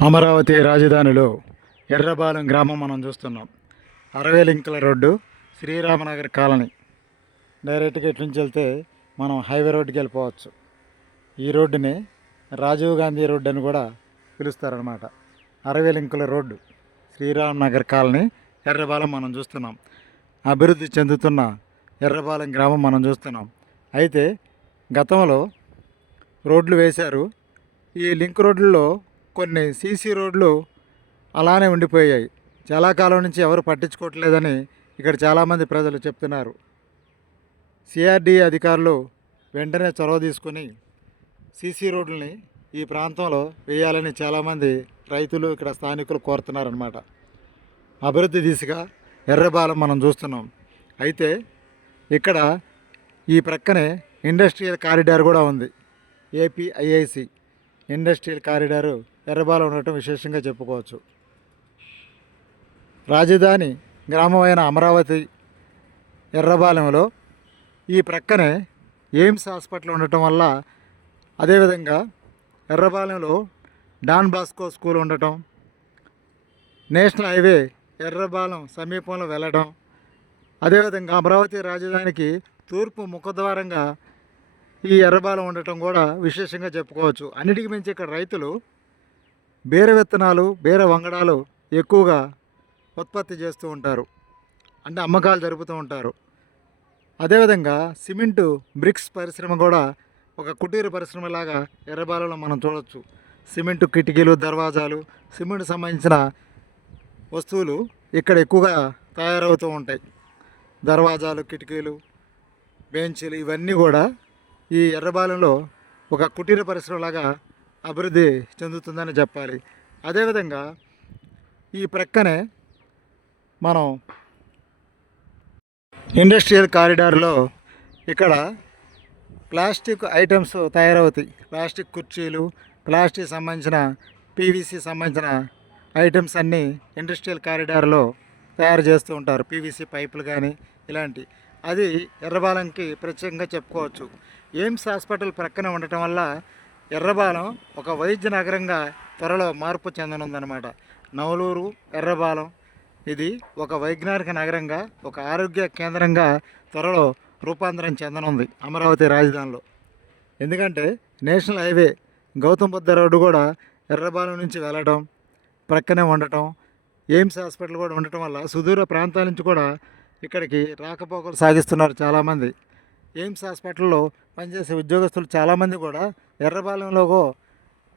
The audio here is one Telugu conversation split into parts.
అమరావతి రాజధానిలో ఎర్రబాలెం గ్రామం మనం చూస్తున్నాం. అరవై లింకుల రోడ్డు శ్రీరామనగర్ కాలనీ. డైరెక్ట్గా ఇటు నుంచి వెళ్తే మనం హైవే రోడ్డుకి వెళ్ళిపోవచ్చు. ఈ రోడ్డుని రాజీవ్ గాంధీ రోడ్డు అని కూడా పిలుస్తారనమాట అరవై లింకుల రోడ్డు శ్రీరామనగర్ కాలనీ ఎర్రబాలెం మనం చూస్తున్నాం. అభివృద్ధి చెందుతున్న ఎర్రబాలెం గ్రామం మనం చూస్తున్నాం. అయితే గతంలో రోడ్లు వేశారు. ఈ లింక్ రోడ్లలో కొన్ని సీసీ రోడ్లు అలానే ఉండిపోయాయి. చాలా కాలం నుంచి ఎవరు పట్టించుకోవట్లేదని ఇక్కడ చాలామంది ప్రజలు చెప్తున్నారు. సిఆర్డీ అధికారులు వెంటనే చొరవ తీసుకొని సీసీ రోడ్లని ఈ ప్రాంతంలో వేయాలని చాలామంది రైతులు ఇక్కడ స్థానికులు కోరుతున్నారనమాట అభివృద్ధి దిశగా ఎర్రబాలెం మనం చూస్తున్నాం. అయితే ఇక్కడ ఈ ప్రక్కనే ఇండస్ట్రియల్ కారిడార్ కూడా ఉంది. ఏపీఐఐసి ఇండస్ట్రియల్ కారిడారు ఎర్రబాలెం ఉండటం విశేషంగా చెప్పుకోవచ్చు. రాజధాని గ్రామమైన అమరావతి ఎర్రబాలెంలో ఈ ప్రక్కనే ఎయిమ్స్ హాస్పిటల్ ఉండటం వల్ల అదేవిధంగా ఎర్రబాలెంలో డాన్ బాస్కో స్కూల్ ఉండటం నేషనల్ హైవే ఎర్రబాలెం సమీపంలో వెళ్ళడం అదేవిధంగా అమరావతి రాజధానికి తూర్పు ముఖద్వారంగా ఈ ఎర్రబాలెం ఉండటం కూడా విశేషంగా చెప్పుకోవచ్చు. అన్నిటికీ మించి ఇక్కడ రైతులు బీర విత్తనాలు బీర వంగడాలు ఎక్కువగా ఉత్పత్తి చేస్తూ ఉంటారు. అంటే అమ్మకాలు జరుపుతూ ఉంటారు. అదేవిధంగా సిమెంటు బ్రిక్స్ పరిశ్రమ కూడా ఒక కుటీర పరిశ్రమలాగా ఎర్రబాలలో మనం చూడవచ్చు సిమెంటు కిటికీలు దర్వాజాలు సిమెంట్ సంబంధించిన వస్తువులు ఇక్కడ ఎక్కువగా తయారవుతూ ఉంటాయి. దర్వాజాలు కిటికీలు బెంచీలు ఇవన్నీ కూడా ఈ ఎర్రబాలంలో ఒక కుటీర పరిశ్రమలాగా అభివృద్ధి చెందుతుందని చెప్పాలి. అదేవిధంగా ఈ ప్రక్కనే మనం ఇండస్ట్రియల్ కారిడార్లో ఇక్కడ ప్లాస్టిక్ ఐటమ్స్ తయారవుతాయి. ప్లాస్టిక్ కుర్చీలు ప్లాస్టిక్ సంబంధించిన పీవీసీ సంబంధించిన ఐటమ్స్ అన్నీ ఇండస్ట్రియల్ కారిడార్లో తయారు చేస్తూ ఉంటారు. పీవీసీ పైపులు కానీ ఇలాంటి. అది ఎర్రబాలంకి ప్రత్యేకంగా చెప్పుకోవచ్చు. ఎయిమ్స్ హాస్పిటల్ ప్రక్కన ఉండటం వల్ల ఎర్రబాలెం ఒక వైద్య నగరంగా త్వరలో మార్పు చెందనుందనమాట నవలూరు ఎర్రబాలెం ఇది ఒక వైజ్ఞానిక నగరంగా ఒక ఆరోగ్య కేంద్రంగా త్వరలో రూపాంతరం చెందనుంది అమరావతి రాజధానిలో. ఎందుకంటే national highway Gautam Buddha road కూడా ఎర్రబాలెం నుంచి వెళ్ళటం ప్రక్కనే ఉండటం ఎయిమ్స్ హాస్పిటల్ కూడా ఉండటం వల్ల సుదూర ప్రాంతాల నుంచి కూడా ఇక్కడికి రాకపోకలు సాగిస్తున్నారు చాలామంది. ఎయిమ్స్ హాస్పిటల్లో పనిచేసే ఉద్యోగస్తులు చాలామంది కూడా ఎర్రబాలెంలో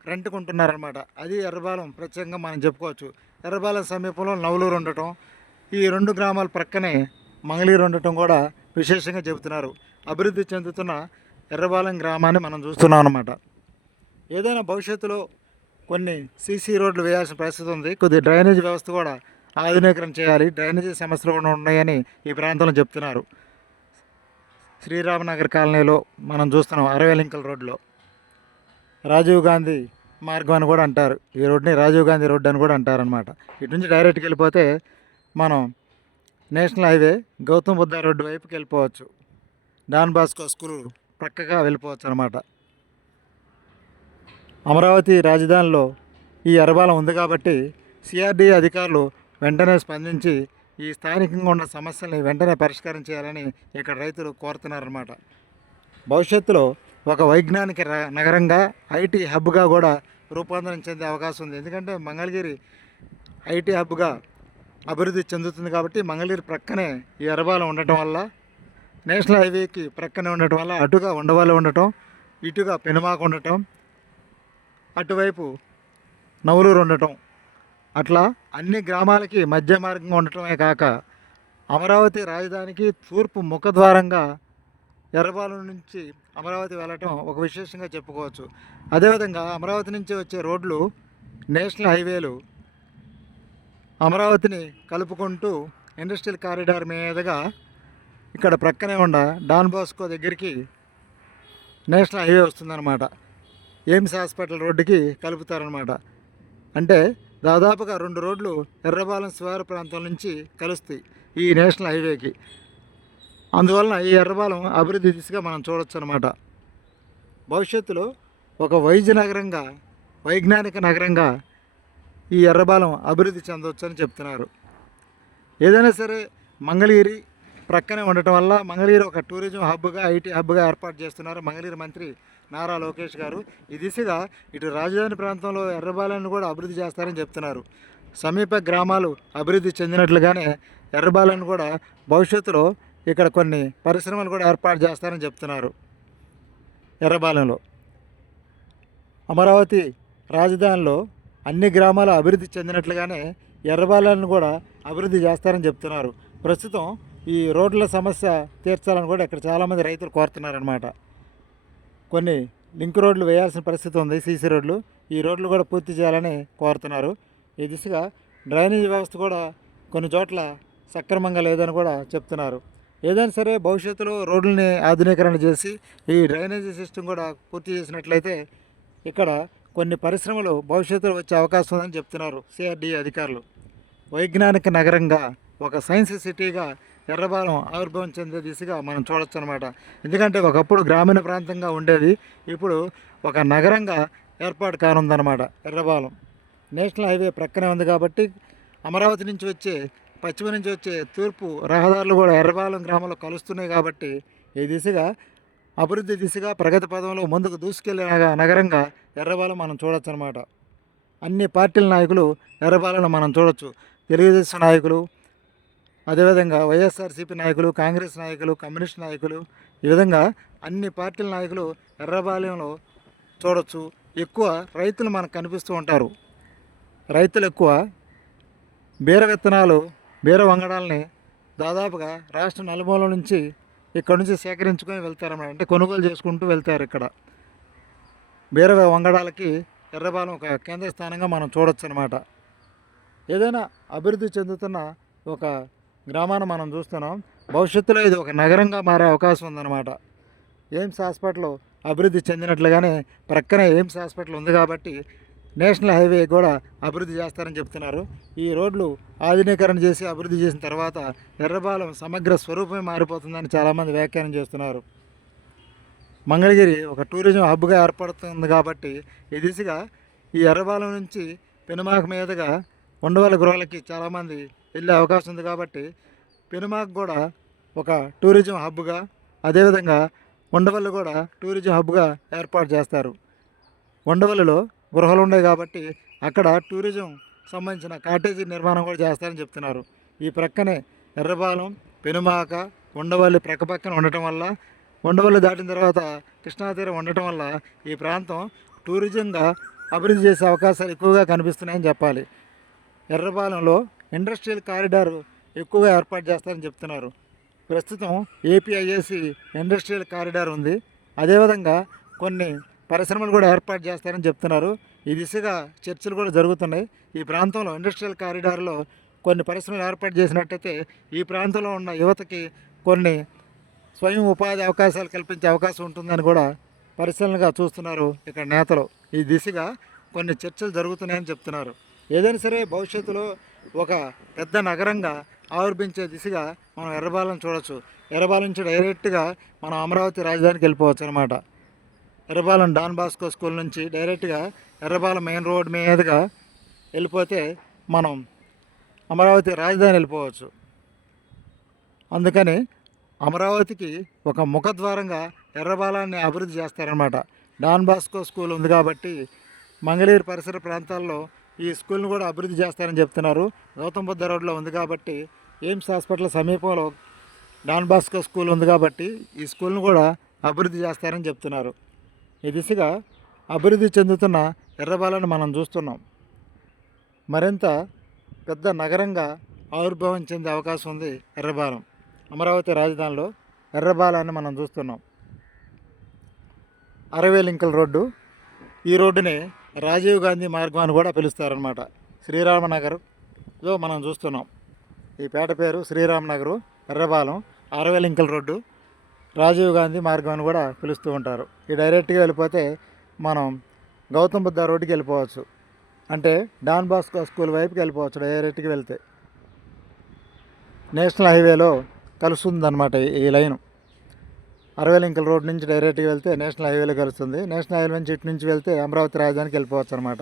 రెంట్కుంటున్నారనమాట అది ఎర్రబాలెం ప్రత్యేకంగా మనం చెప్పుకోవచ్చు. ఎర్రబాలెం సమీపంలో నవలూరు ఉండటం ఈ రెండు గ్రామాల ప్రక్కనే మంగళీరు ఉండటం కూడా విశేషంగా చెబుతున్నారు. అభివృద్ధి చెందుతున్న ఎర్రబాలెం గ్రామాన్ని మనం చూస్తున్నాం అనమాట ఏదైనా భవిష్యత్తులో కొన్ని సీసీ రోడ్లు వేయాల్సిన పరిస్థితి ఉంది. కొద్ది డ్రైనేజ్ వ్యవస్థ కూడా ఆధునీకరణ చేయాలి. డ్రైనేజీ సమస్యలు కూడా ఉన్నాయని ఈ ప్రాంతంలో చెప్తున్నారు. శ్రీరామనగర్ కాలనీలో మనం చూస్తున్నాం అరవై లింకల్ రోడ్లో రాజీవ్ గాంధీ మార్గం అని కూడా అంటారు. ఈ రోడ్ని రాజీవ్ గాంధీ రోడ్డు అని కూడా అంటారనమాట ఇటు నుంచి డైరెక్ట్కి వెళ్ళిపోతే మనం national highway Gautam Buddha road వైపుకి వెళ్ళిపోవచ్చు. డాన్ బాస్కో స్కూల్ ప్రక్కగా వెళ్ళిపోవచ్చు అనమాట అమరావతి రాజధానిలో ఈ అరబాల ఉంది కాబట్టి సిఆర్డీ అధికారులు వెంటనే స్పందించి ఈ స్థానికంగా ఉన్న సమస్యల్ని వెంటనే పరిష్కారం చేయాలని ఇక్కడ రైతులు కోరుతున్నారన్నమాట. భవిష్యత్తులో ఒక వైజ్ఞానిక నగరంగా ఐటీ హబ్గా కూడా రూపాంతరం చెందే అవకాశం ఉంది. ఎందుకంటే మంగళగిరి ఐటీ హబ్గా అభివృద్ధి చెందుతుంది కాబట్టి మంగళగిరి ప్రక్కనే ఈ ఎర్రబాలం ఉండటం వల్ల నేషనల్ హైవేకి ప్రక్కనే ఉండటం వల్ల అటుగా ఉండవాళ్ళు ఉండటం ఇటుగా పెనుమాక ఉండటం అటువైపు నవలూరు ఉండటం అట్లా అన్ని గ్రామాలకి మధ్య మార్గంగా ఉండటమే కాక అమరావతి రాజధానికి తూర్పు ముఖద్వారంగా ఎర్రబాలెం నుంచి అమరావతి వెళ్ళటం ఒక విశేషంగా చెప్పుకోవచ్చు. అదేవిధంగా అమరావతి నుంచి వచ్చే రోడ్లు నేషనల్ హైవేలు అమరావతిని కలుపుకుంటూ ఇండస్ట్రియల్ కారిడార్ మీదుగా ఇక్కడ ప్రక్కనే ఉన్న డాన్ బాస్కో దగ్గరికి నేషనల్ హైవే వస్తుందన్నమాట. ఎయిమ్స్ హాస్పిటల్ రోడ్డుకి కలుపుతారనమాట అంటే దాదాపుగా రెండు రోడ్లు ఎర్రబాలెం శివారు ప్రాంతం నుంచి కలుస్తాయి ఈ నేషనల్ హైవేకి. అందువలన ఈ ఎర్రబాలెం అభివృద్ధి దిశగా మనం చూడొచ్చు అనమాట భవిష్యత్తులో ఒక వైద్య నగరంగా వైజ్ఞానిక నగరంగా ఈ ఎర్రబాలెం అభివృద్ధి చెందవచ్చని చెప్తున్నారు. ఏదైనా సరే మంగళగిరి ప్రక్కనే ఉండటం వల్ల మంగళగిరి ఒక టూరిజం హబ్గా ఐటీ హబ్గా ఏర్పాటు చేస్తున్నారు మంగళగిరి మంత్రి నారా లోకేష్ గారు. ఈ దిశగా ఇటు రాజధాని ప్రాంతంలో ఎర్రబాలెను కూడా అభివృద్ధి చేస్తారని చెప్తున్నారు. సమీప గ్రామాలు అభివృద్ధి చెందినట్లుగానే ఎర్రబాలెను కూడా భవిష్యత్తులో ఇక్కడ కొన్ని పరిశ్రమలు కూడా ఏర్పాటు చేస్తారని చెప్తున్నారు ఎర్రబాలెంలో. అమరావతి రాజధానిలో అన్ని గ్రామాలు అభివృద్ధి చెందినట్లుగానే ఎర్రబాలెంను కూడా అభివృద్ధి చేస్తారని చెప్తున్నారు. ప్రస్తుతం ఈ రోడ్ల సమస్య తీర్చాలని కూడా ఇక్కడ చాలామంది రైతులు కోరుతున్నారనమాట కొన్ని లింక్ రోడ్లు వేయాల్సిన పరిస్థితి ఉంది సీసీ రోడ్లు. ఈ రోడ్లు కూడా పూర్తి చేయాలని కోరుతున్నారు. ఈ దిశగా డ్రైనేజ్ వ్యవస్థ కూడా కొన్ని చోట్ల సక్రమంగా లేదని కూడా చెప్తున్నారు. ఏదైనా సరే భవిష్యత్తులో రోడ్లని ఆధునీకరణ చేసి ఈ డ్రైనేజీ సిస్టమ్ కూడా పూర్తి చేసినట్లయితే ఇక్కడ కొన్ని పరిశ్రమలు భవిష్యత్తులో వచ్చే అవకాశం ఉందని చెప్తున్నారు సిఆర్డీ అధికారులు. వైజ్ఞానిక నగరంగా ఒక సైన్స్ సిటీగా ఎర్రబాలం ఆవిర్భావం చెందే దిశగా మనం చూడొచ్చు అనమాట ఎందుకంటే ఒకప్పుడు గ్రామీణ ప్రాంతంగా ఉండేది ఇప్పుడు ఒక నగరంగా ఏర్పాటు కానుందన్నమాట ఎర్రబాలెం. నేషనల్ హైవే ప్రక్కనే ఉంది కాబట్టి అమరావతి నుంచి వచ్చే పశ్చిమ నుంచి వచ్చే తూర్పు రహదారులు కూడా ఎర్రబాలెం గ్రామంలో కలుస్తున్నాయి కాబట్టి ఈ దిశగా అభివృద్ధి దిశగా ప్రగతి పదంలో ముందుకు దూసుకెళ్ళే నగరంగా ఎర్రబాలెం మనం చూడొచ్చు అనమాట అన్ని పార్టీల నాయకులు ఎర్రబాలను మనం చూడొచ్చు. తెలుగుదేశం నాయకులు అదేవిధంగా వైఎస్ఆర్సీపీ నాయకులు కాంగ్రెస్ నాయకులు కమ్యూనిస్ట్ నాయకులు ఈ విధంగా అన్ని పార్టీల నాయకులు ఎర్రబాలెంలో చూడొచ్చు. ఎక్కువ రైతులు మనకు కనిపిస్తూ ఉంటారు. రైతులు ఎక్కువ బీర విత్తనాలు బీర వంగడాలని దాదాపుగా రాష్ట్ర నలుమూల నుంచి ఇక్కడ నుంచి సేకరించుకొని వెళ్తారన్నమాట. అంటే కొనుగోలు చేసుకుంటూ వెళ్తారు ఇక్కడ. బీర వంగడాలకి ఎర్రబాలం ఒక కేంద్ర స్థానంగా మనం చూడొచ్చు అనమాట ఏదైనా అభివృద్ధి చెందుతున్న ఒక గ్రామాన్ని మనం చూస్తున్నాం. భవిష్యత్తులో ఇది ఒక నగరంగా మారే అవకాశం ఉందన్నమాట. ఎయిమ్స్ హాస్పిటల్ అభివృద్ధి చెందినట్లుగానే ప్రక్కనే ఎయిమ్స్ హాస్పిటల్ ఉంది కాబట్టి నేషనల్ హైవే కూడా అభివృద్ధి చేస్తారని చెప్తున్నారు. ఈ రోడ్లు ఆధునీకరణ చేసి అభివృద్ధి చేసిన తర్వాత ఎర్రబాలెం సమగ్ర స్వరూపమే మారిపోతుందని చాలామంది వ్యాఖ్యానం చేస్తున్నారు. మంగళగిరి ఒక టూరిజం హబ్గా ఏర్పడుతుంది కాబట్టి ఈ దిశగా ఈ ఎర్రబాలెం నుంచి పెనుమాక మీదుగా ఉండవల గృహాలకి చాలామంది వెళ్ళే అవకాశం ఉంది కాబట్టి పెనుమాక కూడా ఒక టూరిజం హబ్గా అదేవిధంగా ఉండవల్లి కూడా టూరిజం హబ్గా ఏర్పాటు చేస్తారు. ఉండవల్లిలో గృహాలు ఉన్నాయి కాబట్టి అక్కడ టూరిజం సంబంధించిన కాటేజీ నిర్మాణం కూడా చేస్తారని చెప్తున్నారు. ఈ ప్రక్కనే ఎర్రబాలెం పెనుమాక ఉండవల్లి ప్రక్కపక్కన ఉండటం వల్ల ఉండవల్లి దాటిన తర్వాత కృష్ణా తీరం ఉండటం వల్ల ఈ ప్రాంతం టూరిజంగా అభివృద్ధి చేసే అవకాశాలు ఎక్కువగా కనిపిస్తున్నాయని చెప్పాలి. ఎర్రపాలెంలో ఇండస్ట్రియల్ కారిడార్ ఎక్కువగా ఏర్పాటు చేస్తారని చెప్తున్నారు. ప్రస్తుతం ఏపీఐఏసి ఇండస్ట్రియల్ కారిడార్ ఉంది. అదేవిధంగా కొన్ని పరిశ్రమలు కూడా ఏర్పాటు చేస్తారని చెప్తున్నారు. ఈ దిశగా చర్చలు కూడా జరుగుతున్నాయి. ఈ ప్రాంతంలో ఇండస్ట్రియల్ కారిడార్లో కొన్ని పరిశ్రమలు ఏర్పాటు చేసినట్టయితే ఈ ప్రాంతంలో ఉన్న యువతకి కొన్ని స్వయం ఉపాధి అవకాశాలు కల్పించే అవకాశం ఉంటుందని కూడా పరిశీలనగా చూస్తున్నారు ఇక్కడ నేతలు. ఈ దిశగా కొన్ని చర్చలు జరుగుతున్నాయని చెప్తున్నారు. ఏదైనా సరే భవిష్యత్తులో ఒక పెద్ద నగరంగా ఆవిర్భించే దిశగా మనం ఎర్రబాలను చూడొచ్చు. ఎర్రబాల నుంచి డైరెక్ట్గా మనం అమరావతి రాజధానికి వెళ్ళిపోవచ్చు అనమాట ఎర్రబాలెం డాన్ బాస్కో స్కూల్ నుంచి డైరెక్ట్గా ఎర్రబాలెం మెయిన్ రోడ్ మీదుగా వెళ్ళిపోతే మనం అమరావతి రాజధాని వెళ్ళిపోవచ్చు. అందుకని అమరావతికి ఒక ముఖద్వారంగా ఎర్రబాలాన్ని అభివృద్ధి చేస్తారనమాట డాన్ బాస్కో స్కూల్ ఉంది కాబట్టి మంగళీరు పరిసర ప్రాంతాల్లో ఈ స్కూల్ని కూడా అభివృద్ధి చేస్తారని చెప్తున్నారు. గౌతమ్ బుద్ధ రోడ్లో ఉంది కాబట్టి ఎయిమ్స్ హాస్పిటల్ సమీపంలో డాన్ బాస్కో స్కూల్ ఉంది కాబట్టి ఈ స్కూల్ను కూడా అభివృద్ధి చేస్తారని చెప్తున్నారు. ఈ దిశగా అభివృద్ధి చెందుతున్న ఎర్రబాలను మనం చూస్తున్నాం. మరింత పెద్ద నగరంగా ఆవిర్భావం చెందే అవకాశం ఉంది ఎర్రబాలెం. అమరావతి రాజధానిలో ఎర్రబాలాన్ని మనం చూస్తున్నాం. అరవై లింకల్ రోడ్డు. ఈ రోడ్డుని రాజీవ్ గాంధీ మార్గం అని కూడా పిలుస్తారనమాట శ్రీరామనగర్లో మనం చూస్తున్నాం. ఈ పేట పేరు శ్రీరామనగరు ఎర్రబాలం. అరవై లింకల్ రోడ్డు. రాజీవ్ గాంధీ మార్గం అని కూడా పిలుస్తూ ఉంటారు. ఈ డైరెక్ట్గా వెళ్ళిపోతే మనం గౌతమ్ బుద్ధ రోడ్డుకి వెళ్ళిపోవచ్చు. అంటే డాన్ బాస్కో స్కూల్ వైపుకి వెళ్ళిపోవచ్చు డైరెక్ట్గా వెళ్తే. నేషనల్ హైవేలో కలుస్తుంది అనమాట ఈ లైన్. అరవేలింకల్ రోడ్ నుంచి డైరెక్ట్గా వెళ్తే నేషనల్ హైవేలో కలుస్తుంది. నేషనల్ హైవే నుంచి ఇటు నుంచి వెళ్తే అమరావతి రాజధానికి వెళ్ళిపోవచ్చు అనమాట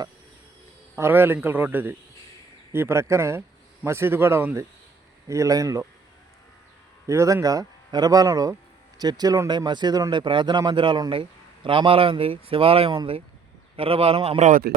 అరవై లింకుల రోడ్డు ఇది. ఈ ప్రక్కనే మసీదు కూడా ఉంది ఈ లైన్లో. ఈ విధంగా ఎర్రబాలెంలో చర్చిలు ఉన్నాయి మసీదులు ఉన్నాయి ప్రార్థనా మందిరాలు ఉన్నాయి రామాలయం ఉంది శివాలయం ఉంది ఎర్రబాలెం అమరావతి.